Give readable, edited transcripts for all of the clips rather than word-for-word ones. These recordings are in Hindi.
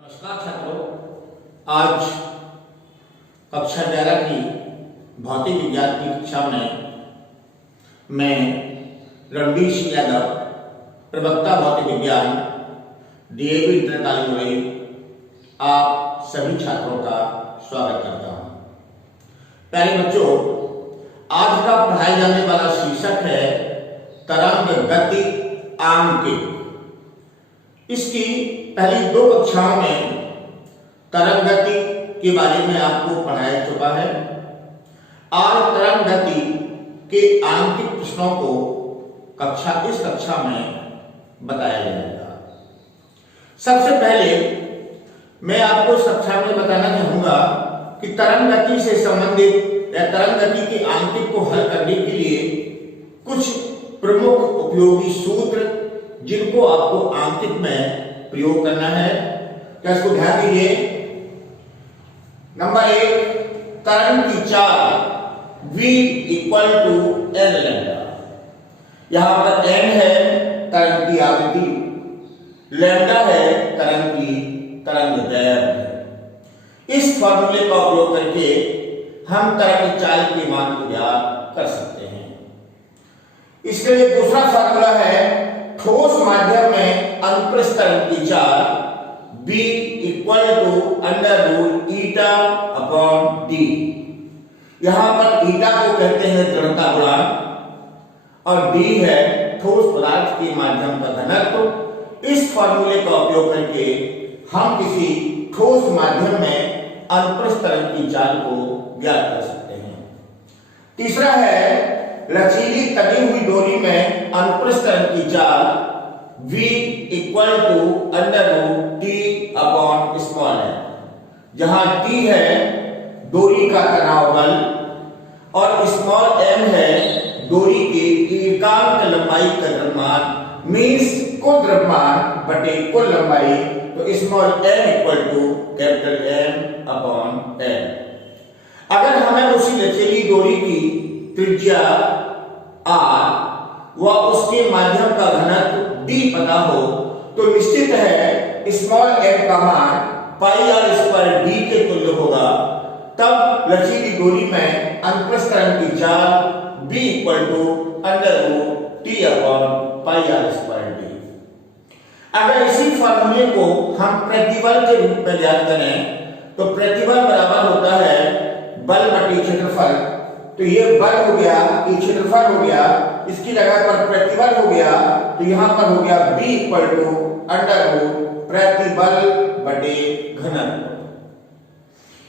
नमस्कार छात्रों, आज कक्षा 11 की भौतिक विज्ञान की कक्षा में मैं रणबीर सिंह यादव, प्रवक्ता भौतिक विज्ञान, डीएवी इंटर कॉलेज मुरई, आप सभी छात्रों का स्वागत करता हूं। प्यारे बच्चों, आज का पढ़ाया जाने वाला शीर्षक है तरंग गति आंकिक। इसकी पहली 2 कक्षाओं में तरंग गति के बारे में आपको पढ़ाया चुका है। आज तरंग गति के आंकिक प्रश्नों को इस कक्षा में बताया जाएगा। सबसे पहले मैं आपको इस कक्षा में बताना चाहूंगा कि तरंग गति से संबंधित या तरंग गति के आंकिक को हल करने के लिए कुछ प्रमुख उपयोगी सूत्र जिनको आपको आंकिक में प्रयोग करना है। क्या इसको ध्यान दीजिए। नंबर 1, तरंग की चाल v = n लैम्डा। यहां पर n है तरंग की आवृत्ति, लैम्डा है तरंग दैर्घ्य। इस फॉर्मूले का उपयोग करके हम तरंग की चाल के मान को ज्ञात कर सकते हैं। इसके लिए दूसरा फॉर्मूला है ठोस माध्यम में अनुप्रस्थ तरंग की चाल b = √η/d। यहां पर ईटा को कहते हैं दृढ़ता गुणांक और d है ठोस पदार्थ के माध्यम का घनत्व। इस फॉर्मूले का उपयोग करके हम किसी ठोस माध्यम में अनुप्रस्थ तरंग की चाल को ज्ञात कर सकते हैं। तीसरा है लचीली तनी हुई डोरी में अनुप्रस्थ तरंग की चाल v = √T/n, जहां T है डोरी का तनाव बल और m है डोरी के एकांक लंबाई का द्रव्यमान, मींस कुल द्रव्यमान बटे कुल लंबाई। तो m/n। अगर हमें उसी लचीली डोरी की त्रिज्या r व उसके माध्यम का घनत्व d पता हो तो निश्चित है m का मान πr² के तुल्य होगा। तब लचीली डोरी में अनुप्रस्थ तरंग की चाल b = √T/πr²d। अगर इसी फॉर्मूले को हम प्रतिबल के रूप में ज्ञात करें तो प्रतिबल बराबर होता है बल बटे क्षेत्रफल। तो ये बल हो गया, ये क्षेत्रफल हो गया, इसकी जगह पर प्रतिबल हो गया, तो यहां पर हो गया b = प्रतिबल बटे घनत्व।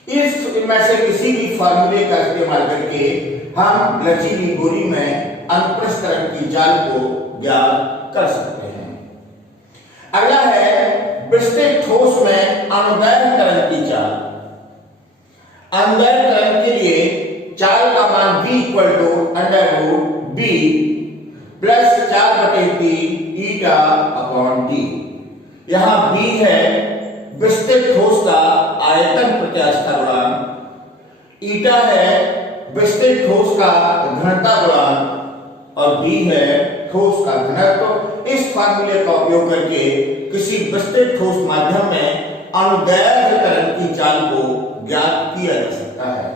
इनमें से किसी भी फॉर्मूले का इस्तेमाल करके हम लचीली डोरी में अनुप्रस्थ तरंग की चाल को ज्ञात कर सकते हैं। अगला है विस्तृत ठोस में अनुदैर्घ्य तरंग की चाल। अनुदैर्घ्य तरंग के लिए चाल का मान v = √b + 4/3 η/d। यहां b है विस्तृत ठोस का आयतन प्रत्यास्थता गुणांक, ईटा है विस्तृत ठोस का घनता गुणांक और d है ठोस का घनत्व। इस फार्मूले का उपयोग करके किसी विस्तृत ठोस माध्यम में अनुदैर्घ्य तरंग की चाल को ज्ञात किया जा सकता है।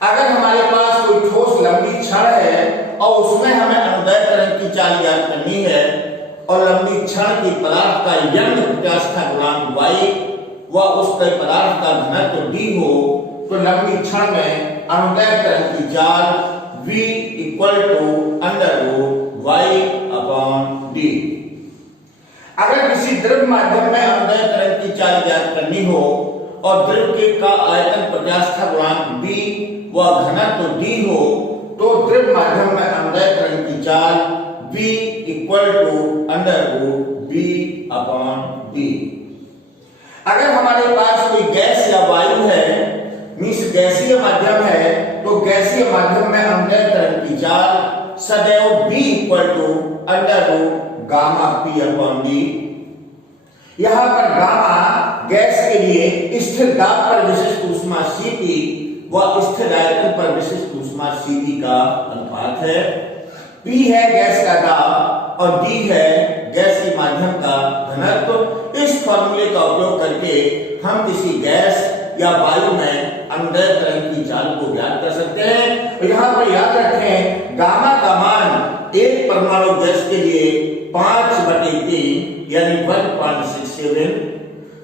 अगर हमारे पास कोई ठोस लंबी छड़ है और उसमें हमें अनुदैर्घ्य तरंग की चाल ज्ञात करनी है और लंबी छड़ की पदार्थ का यंग प्रत्यास्थता गुणांक y व उसके पदार्थ का घनत्व d हो तो लंबी छड़ में अनुदैर्घ्य तरंग की चाल v √y/d। अगर किसी द्रव माध्यम में अनुदैर्घ्य तरंग की चाल ज्ञात करनी हो और द्रव के का आयतन प्रत्यास्थता गुणांक b व घनत्व d हो तो द्रव माध्यम में अनुदैर्घ्य तरंग की चाल v √b/d। अगर हमारे पास कोई गैस या वायु है, मींस गैसीय माध्यम है, तो गैसीय माध्यम में अनुदैर्घ्य तरंग की चाल सदैव b √γp/d। यहां पर गामा गैस के लिए स्थिर दाब पर विशिष्ट ऊष्मा Cp व स्थिर आयतन पर विशिष्ट ऊष्मा Cv का अनुपात है। P है गैस का दाब और D है गैस के माध्यम का घनत्व। इस फॉर्मूले का उपयोग करके हम किसी गैस या वायु में अनुदैर्ध्य तरंग की चाल को ज्ञात कर सकते हैं। तो यहाँ पर याद रखें, गामा का मान एक परमाणु गैस के लिए 5/3 यानी 1.67,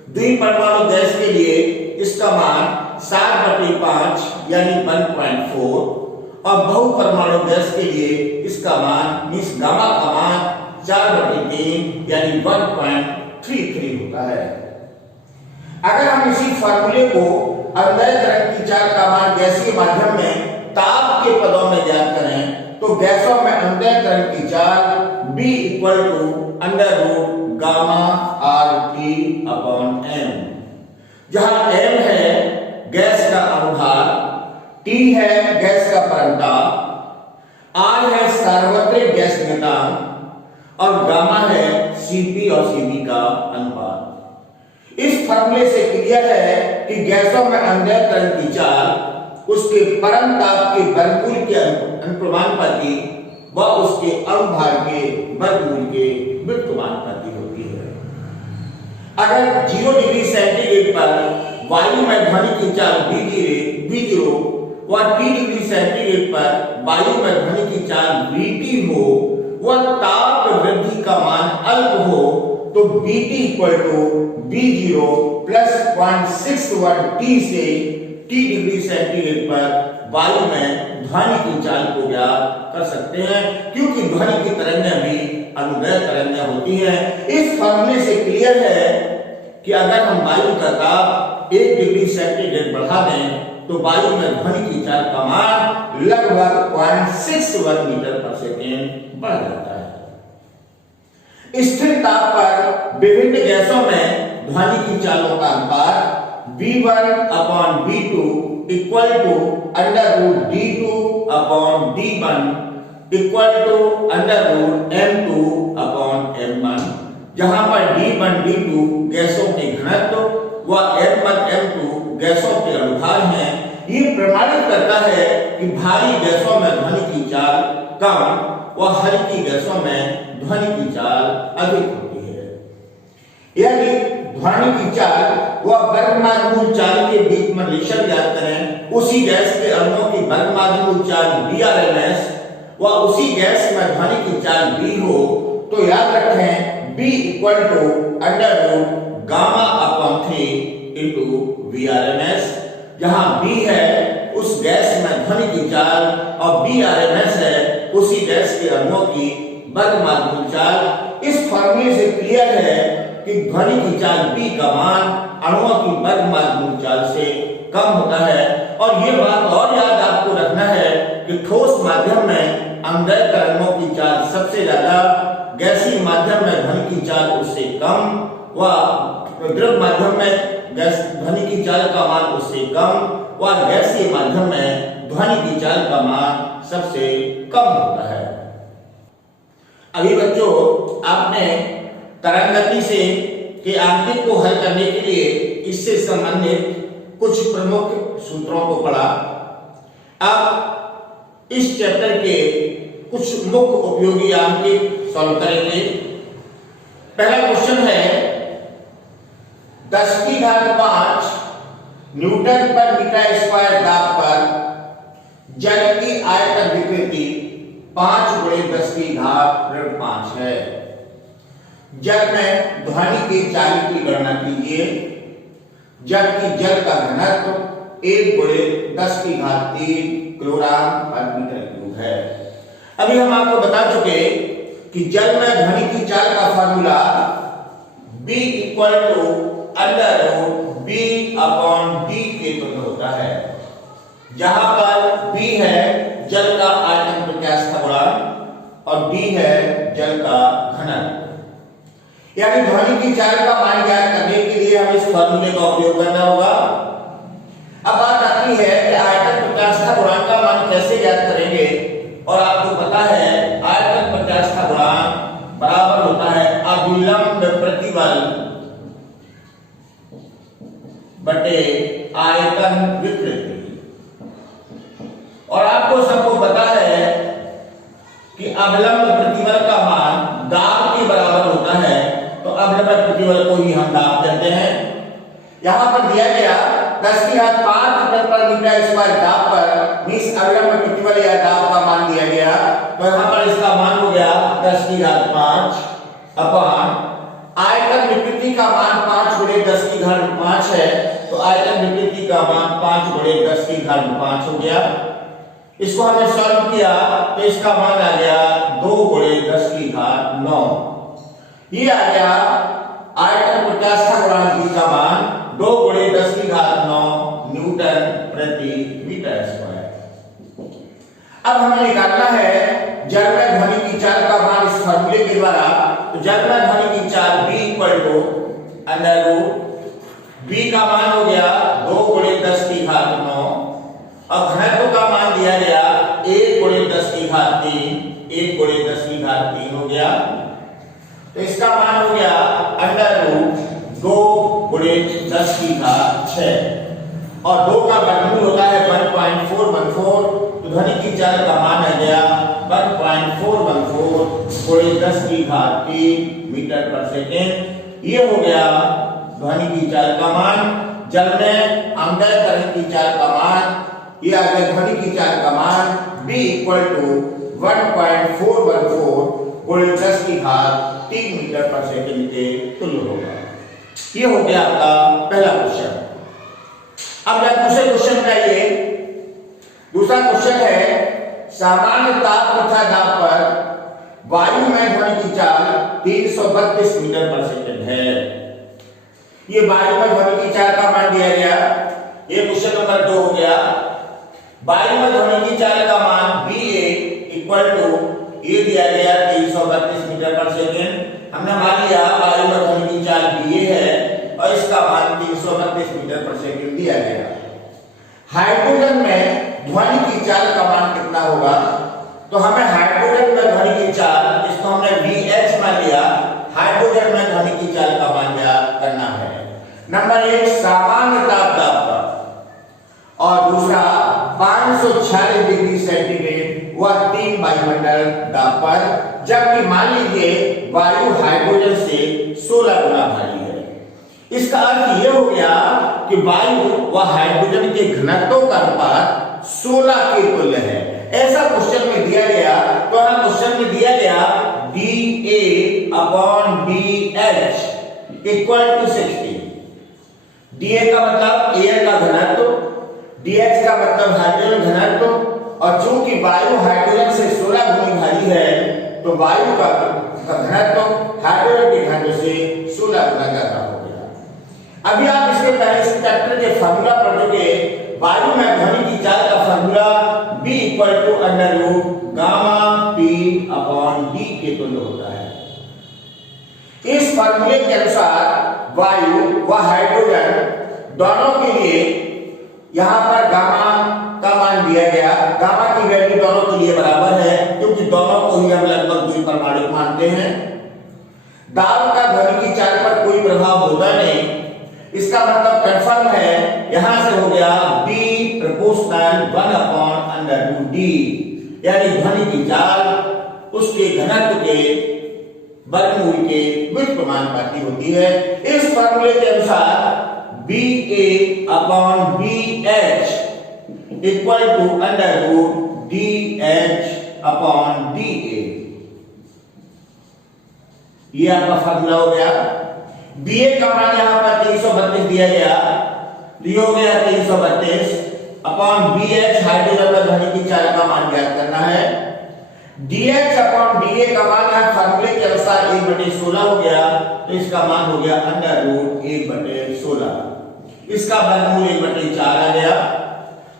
द्वि परमाणु गैस के लिए इसका मान 7/5 यानी 1.4 और बहु परमाणु गैस के लिए इसका मान, इस गामा का मान 4/3 यानी 1.33 होता है। अगर हम इसी फॉर्मूले को अनुदैर्ध्य तरंग की चाल का मान गैसीय माध्यम में ताप के पदों में ज्ञात करें तो गैसों में अनुदैर्ध्य तरंग की चाल B = √γ RT/m, जहां m है गैस का अनुभार, T है गैस का परंताप, R है सार्वत्रिक गैस नियतांक और गामा है Cp और Cv का अनुपात। इस फॉर्मूले से क्लियर है कि गैसों में अनुदैर्ध्य तरंग की चाल उसके परंताप के वर्गमूल के अनुप्रमानुपाती व उसके अनुभार के वर्गमूल के व्युत्क्रमानुपाती होती है। अगर 0 डिग्री सेंटीग्रेड पर वायु में ध्वनि की चाल V0 व T डिग्री सेंटीग्रेड पर वायु में ध्वनि की चाल Vt हो व ताप वृद्धि का मान अल्प हो तो Vt = V0 + 0.61 T से T डिग्री सेंटीग्रेड पर वायु में ध्वनि की चाल को ज्ञात कर सकते हैं, क्योंकि ध्वनि की तरंगें भी अनुदैर्ध्य तरंगें होती हैं। इस फॉर्मूले से क्लियर है कि अगर हम वायु का ताप 1 डिग्री सेंटीग्रेड बढ़ा दें तो वायु में ध्वनि की चाल का मान लगभग 0.61 मीटर/सेकंड बढ़ जाता है। स्थिर ताप पर विभिन्न गैसों में ध्वनि की चालों का अनुपात V1/V2 = √d2/d1 = √m2/m1, जहां पर d1 d2 गैसों के घनत्व व m1 m2 गैसों के अनुभार हैं। ये प्रमाणित करता है कि भारी गैसों में ध्वनि की चाल कम व हल्की गैसों में ध्वनि की चाल अधिक होती है। यदि ध्वनि की चाल व वर्गमात्रमूल चाल के बीच में रिलेशन ज्ञात करें, उसी गैस के अणुओं की वर्गमात्रमूल चाल Vrms व उसी गैस में ध्वनि की चाल V हो तो याद रखें B = √γ/3 Vrms, जहां B है उस गैस में ध्वनि की चाल और Vrms है उसी गैस के अणुओं की वर्गमात्रमूल चाल। इस फॉर्मूले से क्लियर है कि ध्वनि की चाल B का मान अणुओं की वर्गमात्रमूल चाल से कम होता है। और ये बात और याद आपको रखना है कि ठोस माध्यम में अनुदैर्ध्य तरंगों की चाल सबसे ज्यादा, गैसीय माध्यम में ध्वनि की चाल उससे कम व द्रव माध्यम में ध्वनि की चाल का मान उससे कम व गैसीय माध्यम में ध्वनि की चाल का मान सबसे कम होता है। अभी बच्चों आपने तरंग गति से के आंतरिक को हल करने के लिए इससे संबंधित कुछ प्रमुख सूत्रों को पढ़ा। अब इस चैप्टर के कुछ मुख्य उपयोगी आंतरिक सॉल्व करेंगे। पहला क्वेश्चन है 10⁵ Nm/m² दाब पर जल की आयतन विकृति 5 × 10⁵ है। जल में ध्वनि के चाल की गणना कीजिए, जबकि जल का घनत्व 1 × 10⁻³ किलोग्राम/m³ है। अभी हम आपको बता चुके कि जल में ध्वनि की चाल का फार्मूला B = √B/d के तुल्य होता है, जहां पर B है जल का आयतन प्रत्यास्थ गुणांक और D है जल का घनत्व। यानी ध्वनि की चाल का मान ज्ञात करने के लिए हमें इस फॉर्मूले का उपयोग करना होगा। अब बात आती है कि आयतन प्रत्यास्थ गुणांक का मान कैसे ज्ञात करेंगे, और आपको पता है आयतन प्रत्यास्थ गुणांक बराबर होता है अभिलंब प्रतिबल बटे आयतन विकृति। और आपको सबको पता है कि अभिलंब प्रतिबल का मान दाब के बराबर होता है, तो अभिलंब प्रतिबल को ही हम दाब कहते हैं। यहाँ पर दिया गया 10⁵ मीटर पर मीटर स्क्वायर दाब पर मीन्स अविलंब प्रतिबल या दाब का मान दिया गया। तो यहाँ पर इसका मान हो गया 10⁵ अपॉन आयतन विकृति का मान 5 × 10⁵ है। तो आयतन विकृति का मान 5 × 10⁵ हो गया। इसको हमने सॉल्व किया तो इसका मान आ गया 2 × 10⁹। ये आ गया आयतन प्रत्यास्थ गुणांक v का मान 2 × 10⁹ न्यूटन प्रति मीटर स्क्वायर। अब हमें निकालना है जलमय ध्वनि की चाल का मान इस फार्मूले के द्वारा। तो जलमय ध्वनि की चाल b √, b का मान हो गया 2 × 10⁹। अब घनत्व का मान दिया गया 1 × 10⁵, 1 × 10⁵ हो गया। तो इसका मान हो गया √2 × 10⁶ और 2 का वर्गमूल होता है 1.414। तो ध्वनि की चाल का मान आ गया 1.414 × 10⁵ मीटर पर सेकेंड। ये हो गया ध्वनि की चाल का मान। जल में आमदय तरंग की चाल का मान, ये आ गया ध्वनि की चाल का मान b = 1.414 × 10⁵ मीटर पर सेकंड के तुल्य होगा। ये हो गया आपका पहला क्वेश्चन। अब दूसरे क्वेश्चन का ये दूसरा क्वेश्चन है सामान्य ताप तथा दाब पर वायु में ध्वनि की चाल 332 मीटर पर सेकंड है। ये वायु में ध्वनि की चाल का मान दिया गया। ये क्वेश्चन नंबर 2 हो गया। वायु में ध्वनि की चाल का मान VA = ये दिया गया 332 मीटर पर सेकंड। हमने मान लिया वायु में ध्वनि की चाल VA है और इसका मान 332 मीटर पर सेकंड दिया गया। हाइड्रोजन में ध्वनि की चाल का मान कितना होगा? तो हमें हाइड्रोजन में ध्वनि की चाल, इसको हमने VH मान लिया, हाइड्रोजन में ध्वनि की चाल का मान ज्ञात करना है। नंबर 1 सामान्य ताप दाब पर और दूसरा 546 डिग्री सेंटीग्रेड व 3 वायुमंडल दाब पर, जबकि मान लीजिए वायु हाइड्रोजन से 16 गुना भारी है। इसका अर्थ यह हो गया कि वायु व हाइड्रोजन के घनत्व का अनुपात 16 के तुल्य है। ऐसा क्वेश्चन में दिया गया। तो हम क्वेश्चन में दिया गया dA/dH = 60। dA का मतलब एयर का घनत्व, dH का मतलब हाइड्रोजन घनत्व, और चूंकि वायु हाइड्रोजन से 16 गुना भारी है तो वायु का घनत्व हाइड्रोजन के घनत्व से 16 गुना ज्यादा हो गया। अभी आप इसके पहले से चैप्टर के फार्मूला पढ़ चुके। वायु में ध्वनि की चाल का फार्मूला B √γ P/d के तुल्य होता है। इस फार्मूले के अनुसार वायु व हाइड्रोजन दोनों के लिए यहां पर गामा का मान दिया गया। गामा की वैल्यू दोनों के लिए बराबर है क्योंकि दोनों को ही हम लगभग द्विपरमाणुक मानते हैं। दाब का ध्वनि की चाल पर कोई प्रभाव होता नहीं, इसका मतलब कंफर्म है। यहां से हो गया B = 1/√d, यानी ध्वनि की चाल उसके घनत्व के वर्गमूल के व्युत्क्रमानुपाती होती है। इस फार्मूले के अनुसार BA/BH = √dH/dA। ये आपका फार्मूला हो गया। BA का मान यहां पर 332 दिया गया, ये हो गया 332 अपॉन BH हाइड्रोजन में ध्वनि की चाल का मान ज्ञात करना है। DH/dA का मान है फार्मूले के अनुसार 1/16 हो गया, तो इसका मान हो गया √1/16। इसका वर्गमूल 1/4 आ गया।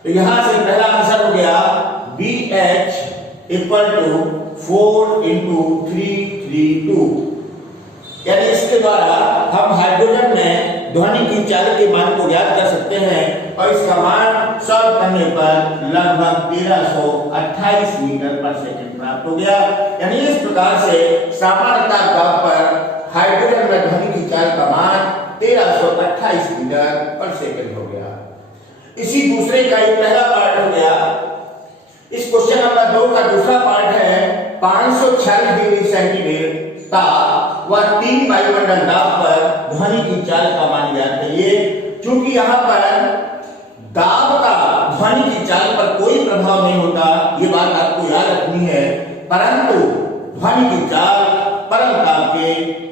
तो यहां से पहला आंसर हो गया BH = 4 × 332, यानी इसके द्वारा हम हाइड्रोजन में ध्वनि की चाल के मान को ज्ञात कर सकते हैं और इसका मान सॉल्व करने पर लगभग 1328 मीटर पर सेकंड प्राप्त हो गया। यानी इस प्रकार से सामान्य ताप दाब पर हाइड्रोजन में ध्वनि की चाल का मान 1328 मीटर पर सेकंड हो गया। इसी दूसरे का ये पहला पार्ट हो गया। इस क्वेश्चन नंबर 2 का दूसरा पार्ट है 546 डिग्री सेंटीग्रेड ताप व 3 वायुमंडल दाब पर ध्वनि की चाल का मान ज्ञात करिए। चूंकि यहाँ पर दाब का ध्वनि की चाल पर कोई प्रभाव नहीं होता, ये बात आपको याद रखनी है, परंतु ध्वनि की चाल परम ताप के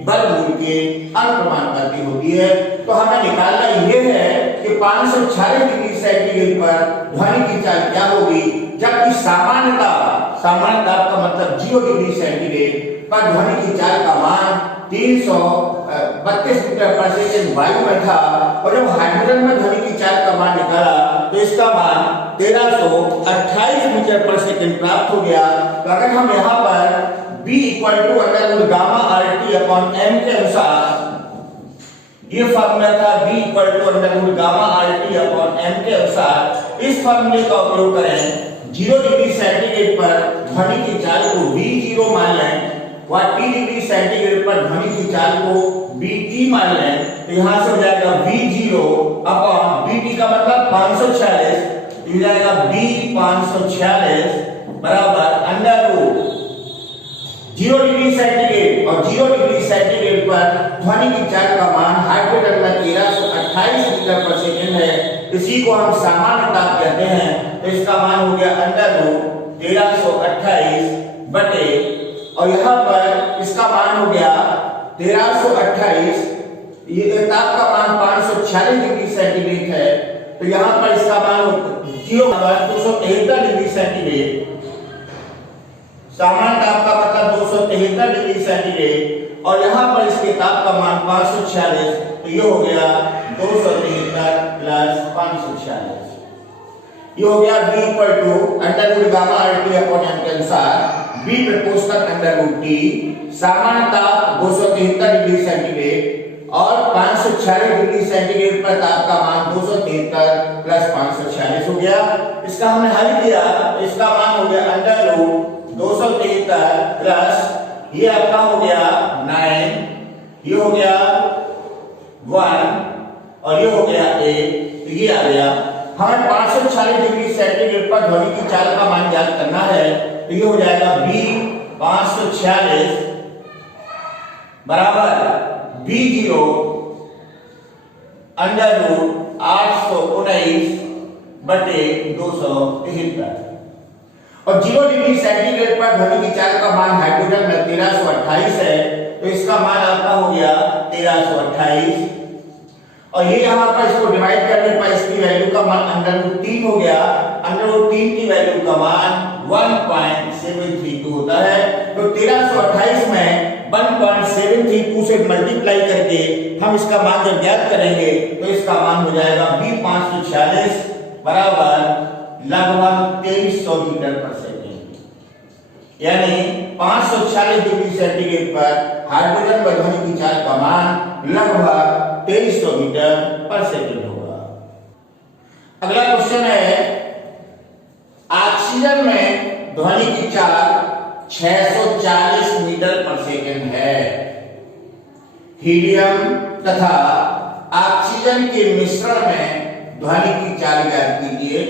वर्गमूल के अनुप्रमाणुपाती की होती है। तो हमें निकालना ये है कि 546 डिग्री सेंटीग्रेड पर ध्वनि की चाल क्या होगी, जबकि सामान्य ताप का मतलब 0 डिग्री सेंटीग्रेड पर ध्वनि की चाल का मान 332 मीटर पर सेकंड वायु में था, और जब हाइड्रोजन में ध्वनि की चाल का मान निकाला तो इसका मान 1328 मीटर पर सेकंड प्राप्त हो गया। तो अगर हम यहाँ पर B = under gamma RT upon M के अनुसार, ये फार्मूला था B = under gamma RT upon M के अनुसार, इस फार्मूले का उपयोग करें 0 डिग्री सेंटीग्रेड पर ध्वनि की चाल को V0 मान लें, व T डिग्री सेंटीग्रेड पर ध्वनि की चाल को BT मान लें, तो यहाँ से हो जाएगा V0 अपॉन BT का मतलब 546, तो हो जाएगा B 546 बराबर अंडर रूट 0 डिग्री सेंटीग्रेड, और 0 डिग्री सेंटीग्रेड पर ध्वनि की चाल का मान हाइड्रोजन में 1328 मीटर पर सेकंड है, इसी को हम सामान्य ताप कहते हैं। तो इसका मान हो गया अंडर रूट 1328 बटे, और यहाँ पर इसका मान हो गया 1328, ये ताप का मान 546 डिग्री सेंटीग्रेड है, तो यहाँ पर इसका मान 273 डिग्री सेंटीग्रेड, सामान्य ताप का मतलब 273 डिग्री सेंटीग्रेड, और यहाँ पर इसके ताप का मान 546, तो ये हो गया 273 प्लस 546, ये हो गया B = under root gamma RT upon M के अनुसार B proportional under root T, सामान्य ताप 273 डिग्री सेंटीग्रेड और 546 डिग्री सेंटीग्रेड पर ताप का मान 273 प्लस 546 हो गया। इसका हमने हल किया, इसका मान हो गया अंडर रूट 273 प्लस ये आपका हो गया 9, ये हो गया 1 और ये हो गया 8, तो ये आ गया। हमें 546 डिग्री सेंटीग्रेड पर ध्वनि की चाल का मान ज्ञात करना है, तो ये हो जाएगा B 546 बराबर B0 अंडर रूट 819 बटे 273, और 0 डिग्री सेंटीग्रेड पर ध्वनि की चाल का मान हाइड्रोजन में 1328 है, तो इसका मान आपका हो गया 1328, और ये यहाँ पर इसको डिवाइड करने पर इसकी वैल्यू का मान अंडर रूट 3 हो गया। अंडर रूट 3 की वैल्यू का मान 1.732 होता है, तो 1328 में 1.732 से मल्टीप्लाई करके हम इसका मान जब ज्ञात करेंगे तो इसका मान हो जाएगा B 546 बराबर लगभग 2300 मीटर पर सेकंड, यानी 546 डिग्री सेंटीग्रेड पर हाइड्रोजन में ध्वनि की चाल का मान लगभग 2300 मीटर पर सेकंड होगा। अगला क्वेश्चन है, ऑक्सीजन में ध्वनि की चाल 640 मीटर पर सेकंड है। हीलियम तथा ऑक्सीजन के मिश्रण में ध्वनि की चाल ज्ञात कीजिए,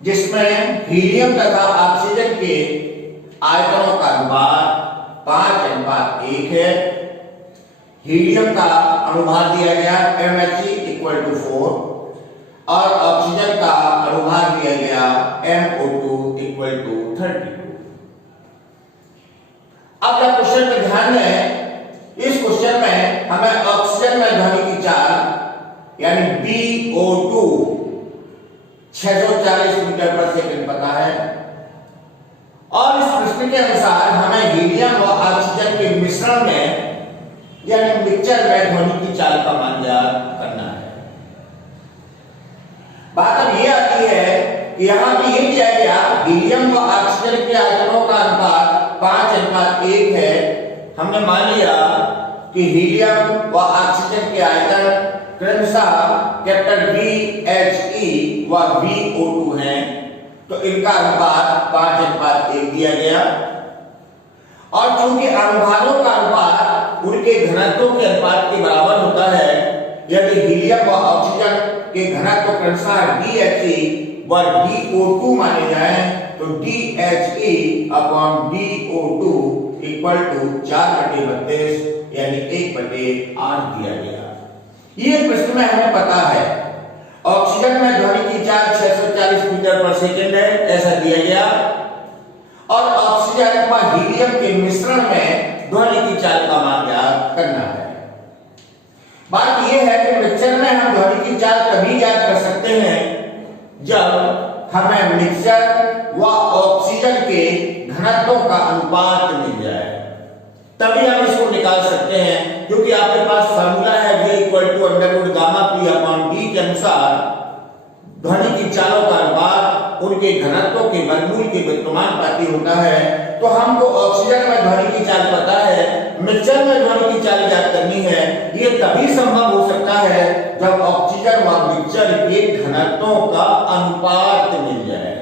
जिसमें हीलियम तथा ऑक्सीजन के आयतनों का अनुपात 5:1 है। हीलियम का अनुभार दिया गया MHE = 4 और ऑक्सीजन का अनुभार दिया गया MO2 = 32। अब जब क्वेश्चन में ध्यान दें, इस क्वेश्चन में हमें ऑक्सीजन में ध्वनि की चाल यानी BO2 640 मीटर पर सेकंड पता है, और इस प्रश्न के अनुसार हमें हीलियम और ऑक्सीजन के मिश्रण में यानी मिक्सचर में ध्वनि की चाल का मान ज्ञात करना है। बात अब ये आती है कि यहाँ पे ये दिया गया हीलियम व ऑक्सीजन के आयतनों का अनुपात 5:1 है। हमने मान लिया कि हीलियम व ऑक्सीजन के आयतन क्रमशः कैपिटल VHE व VO2 हैं, तो इनका अनुपात 5:1 दिया गया, और चूंकि अनुभारों का अनुपात उनके घनत्वों के अनुपात के बराबर होता है, यदि हीलियम व ऑक्सीजन के घनत्व क्रमशः DHE व DO2 माने जाएं, तो DHE अपॉन DO2 = 4/32 यानी 1/8 दिया गया। ये प्रश्न में हमें पता है ऑक्सीजन में ध्वनि की चाल 640 मीटर पर सेकंड है, ऐसा दिया गया, और ऑक्सीजन व हीलियम के मिश्रण में ध्वनि की चाल का मान ज्ञात करना है। बात यह है कि मिक्सचर में हम ध्वनि की चाल तभी ज्ञात कर सकते हैं जब हमें मिक्सचर व ऑक्सीजन के घनत्वों का अनुपात मिल जाए, तभी हम इसको निकाल सकते हैं। क्योंकि आपके पास फार्मूला है V √γ P/d के अनुसार ध्वनि की चालों का अनुपात उनके घनत्वों के वर्गमूल के व्युत्क्रमानुपाती होता है। तो हमको ऑक्सीजन में ध्वनि की चाल पता है, मिक्सचर में ध्वनि की चाल ज्ञात करनी है। ये तभी संभव हो सकता है जब ऑक्सीजन व मिक्सचर के घनत्वों का अनुपात मिल जाए।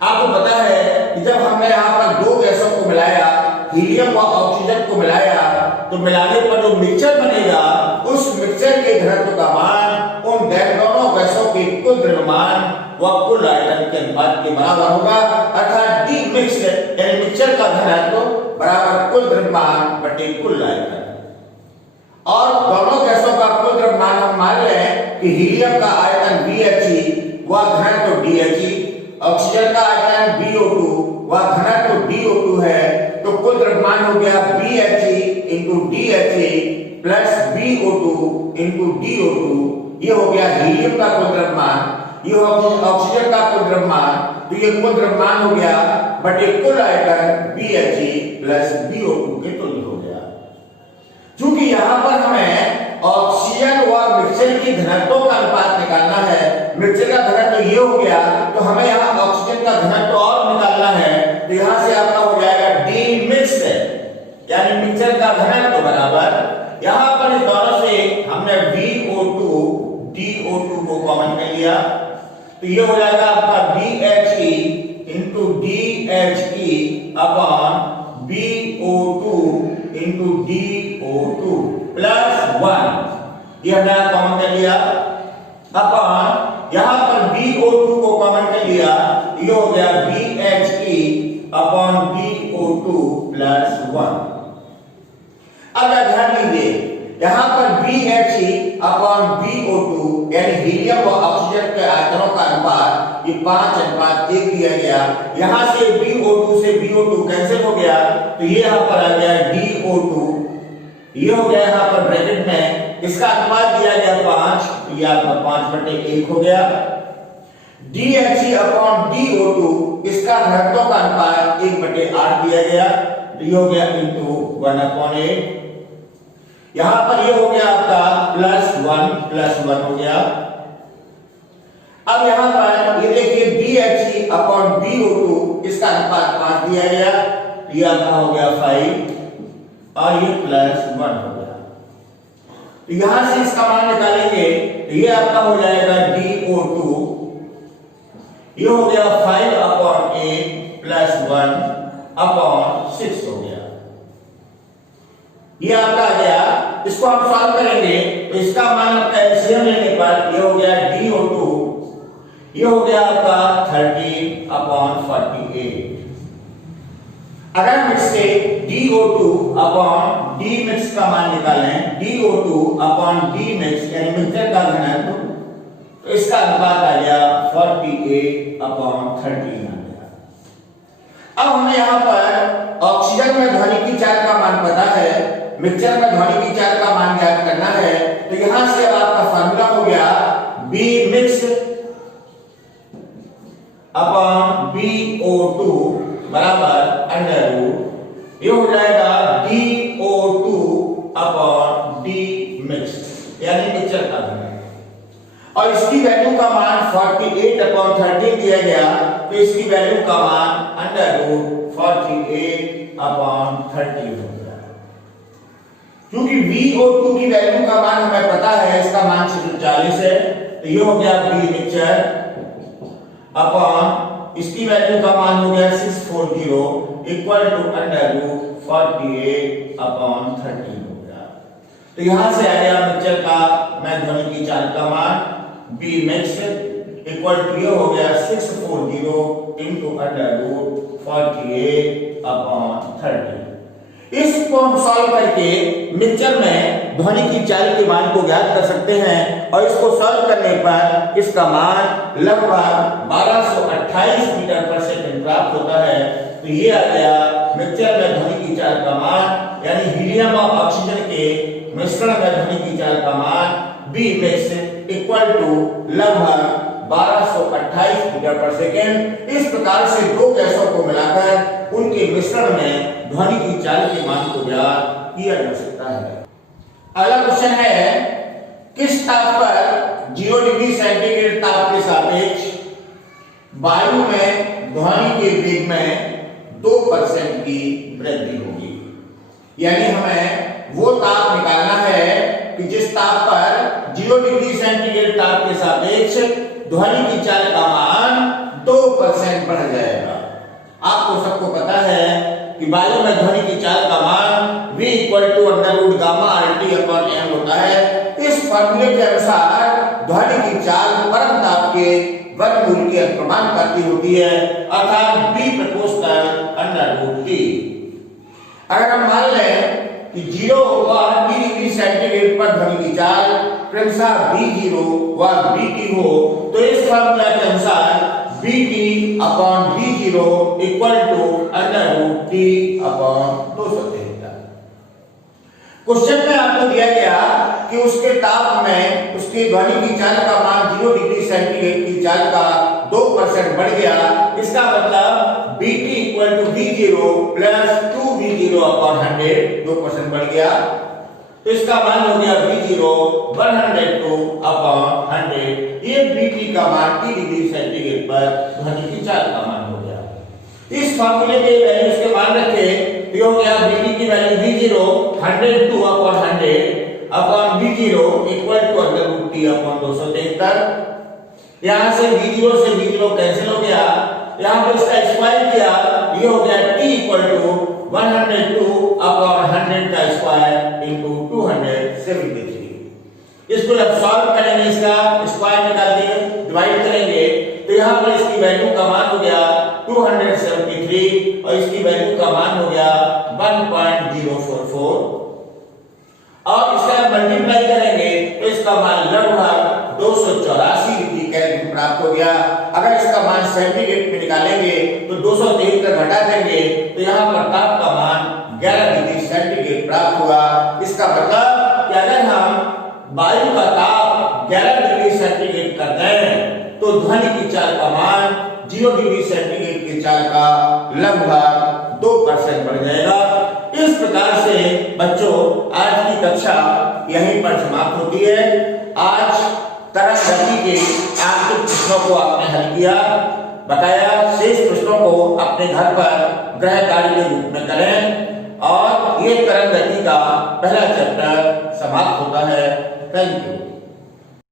आपको पता है कि जब हमने यहाँ पर दो गैसों को मिलाया, हीलियम व ऑक्सीजन को मिलाया, तो मिलाने पर जो मिक्सचर बनेगा उस मिक्सचर के घनत्व का मान उन दोनों गैसों के कुल द्रव्यमान व कुल आयतन के अनुपात के बराबर होगा, अर्थात डी मिक्स यानी मिक्सचर का घनत्व बराबर कुल द्रव्यमान बटे कुल आयतन। और दोनों गैसों का कुल द्रव्यमान हम मान लें कि हीलियम का आयतन Bhe व घनत्व Dhe, ऑक्सीजन का आयतन BO2 व घनत्व DO2 है, तो कुल द्रव्यमान हो गया Bhe into Dhe plus BO2 into DO2। ये हो गया हीलियम का कुल द्रव्यमान, ये हो गया ऑक्सीजन का कुल द्रव्यमान, तो ये कुल द्रव्यमान हो गया बटे कुल आयतन Bhe प्लस BO2 के तुल्य हो गया। क्योंकि यहाँ पर हमें ऑक्सीजन व मिक्सचर की घनत्वों का अनुपात निकालना है, मिक्सचर का घनत्व ये हो गया, तो हमें यहाँ ऑक्सीजन का घनत्व और निकालना है, तो यहाँ से आपका हो जाएगा डी मिक्स यानी मिक्सचर का घनत्व बराबर, यहाँ पर इस दोनों से हमने VO2 DO2 को कॉमन कर लिया, तो ये हो जाएगा आपका BHE into DHE upon BO2 into DO2 plus 1, ये हमने कॉमन कर लिया, अपॉन यहाँ पर BO2 को कॉमन कर लिया, ये हो गया BHE अपॉन BO2 प्लस 1। अब ध्यान दीजिए यहाँ पर BHE अपॉन BO2 यानी हीलियम व ऑक्सीजन के आयतनों का अनुपात ये 5:1 दिया गया। यहाँ से BO2 से BO2 कैंसिल हो गया, तो ये यहाँ पर आ गया DO2, ये हो गया यहाँ पर ब्रैकेट में, इसका अनुपात दिया गया 5, तो ये आपका 5/1 हो गया। DHE अपॉन DO2 इसका घनत्वों का अनुपात 1/8 दिया गया, तो ये हो गया into 1/8। यहां पर ये हो गया आपका +1 हो गया। अब यहां पर ये देखिए BHE अपॉन BO2 इसका अनुपात 5 दिया गया, ये आपका हो गया 5 और ये +1 हो गया। तो यहां से इसका मान निकालेंगे, तो ये आपका हो जाएगा DO2, ये हो गया 5/8 +1/6 हो गया। ये आपका आ गया, इसको आप सॉल्व करेंगे तो इसका मान आपका एलसीएम लेने पर ये हो गया DO2, ये हो गया आपका 13/48। अगर हम इससे DO2 अपॉन D मिक्स का मान निकालें, DO2 अपॉन D मिक्स यानी मिक्सचर का घनत्व, तो इसका अनुपात आ गया 48/13 आ गया। अब हमें यहाँ पर ऑक्सीजन में ध्वनि की चाल का मान पता है, मिक्सचर में ध्वनि की चाल का मान ज्ञात करना है, तो यहां से अब आपका फार्मूला हो गया B मिक्स अपॉन BO2 बराबर अंडर रूट, ये हो जाएगा DO2 अपॉन D मिक्स यानी मिक्सचर का घनत्व, और इसकी वैल्यू का मान 48/13 दिया गया, तो इसकी वैल्यू का मान अंडर रूट 48/30 हो गया। क्योंकि VO2 की वैल्यू का मान हमें पता है, इसका मान 640 है, तो ये हो गया B मिक्सचर अपॉन इसकी वैल्यू का मान हो गया 640 इक्वल टू अंडर रूट 48/30 हो गया। तो यहां से आ गया मिक्सचर का में ध्वनि की चाल का मान B मिक्स इक्वल टू ये हो गया 640 into अंडर रूट 48/30। इसको हम सॉल्व करके मिक्सचर में ध्वनि की चाल के मान को ज्ञात कर सकते हैं और इसको सॉल्व करने पर इसका मान लगभग 1228 मीटर पर सेकंड प्राप्त होता है। तो ये आ गया मिक्सचर में ध्वनि की चाल का मान, यानी हीलियम और ऑक्सीजन के मिश्रण में ध्वनि की चाल का मान B mix इक्वल टू लगभग 1228 मीटर पर सेकेंड। इस प्रकार से दो गैसों को मिलाकर उनके मिश्रण में ध्वनि की चाल के मान को ज्ञात किया जा सकता है। अगला क्वेश्चन है, किस ताप पर 0 डिग्री सेंटीग्रेड ताप के सापेक्ष वायु में ध्वनि के वेग में 2% की वृद्धि होगी। यानी हमें वो ताप निकालना है कि जिस ताप पर 0 डिग्री सेंटीग्रेड ताप के सापेक्ष ध्वनि की चाल का मान 2% बढ़ जाएगा। आपको सबको पता है कि वायु में ध्वनि की चाल का मान V equal to under root gamma RT upon M होता है। इस फॉर्मूले के अनुसार ध्वनि की चाल परम ताप के वर्गमूल के अनुपाती होती है, अर्थात B proportional under root T। अगर हम मान लें कि 0 व 3 डिग्री सेंटीग्रेड पर ध्वनि की चाल क्रमशः B0 व BT हो, तो इस फॉर्मूला के अनुसार BT upon B0 equal to under root T upon 273। Question में आपको दिया गया कि उसके ताप में उसकी ध्वनि की चाल का मान 0 डिग्री सेंटीग्रेड की चाल का 2% बढ़ गया। इसका मतलब BT equal to B0 plus 2B0 upon 100 2% बढ़ गया। तो इसका मान हो गया B0 102 अपॉन 100। ये BT का मान 3 डिग्री सेंटीग्रेड पर ध्वनि की चाल का मान हो गया। इस फार्मूले के वैल्यूज के मान रखे, ये हो गया BT की value B0 102 upon 100 upon B0 equal to under root T upon 273। यहां से B0 से B0 कैंसिल हो गया, यहां पर इसका स्क्वायर किया, ये हो गया T इक्वल टू 102 अपॉन 100 का स्क्वायर इनटू 273। इसको जब सॉल्व करेंगे, इसका स्क्वायर निकाल के डिवाइड करेंगे, तो यहां पर इसकी वैल्यू का मान हो गया 273 और इसकी वैल्यू का मान हो गया 1.044 और इसका मल्टीप्लाई करेंगे तो इसका मान लगभग 284 डिग्री केल्विन प्राप्त हो गया। अगर इसका मान सेंटीग्रेड में निकालेंगे तो 273 घटा देंगे तो यहाँ पर ताप का मान 11 डिग्री सेंटीग्रेड प्राप्त हुआ। इसका मतलब कि अगर हम वायु का ताप 11 डिग्री सेंटीग्रेड कर दें तो ध्वनि की चाल का मान 0 डिग्री सेंटीग्रेड की चाल का लगभग 2% बढ़ जाएगा। इस प्रकार से बच्चों आज की कक्षा यहीं पर समाप्त होती है। आज तरंग गति के आंतरिक प्रश्नों को आपने हल किया, बताया। शेष प्रश्नों को अपने घर पर गृह कार्य के रूप में करें और ये तरंग गति का पहला चैप्टर समाप्त होता है। Thank you.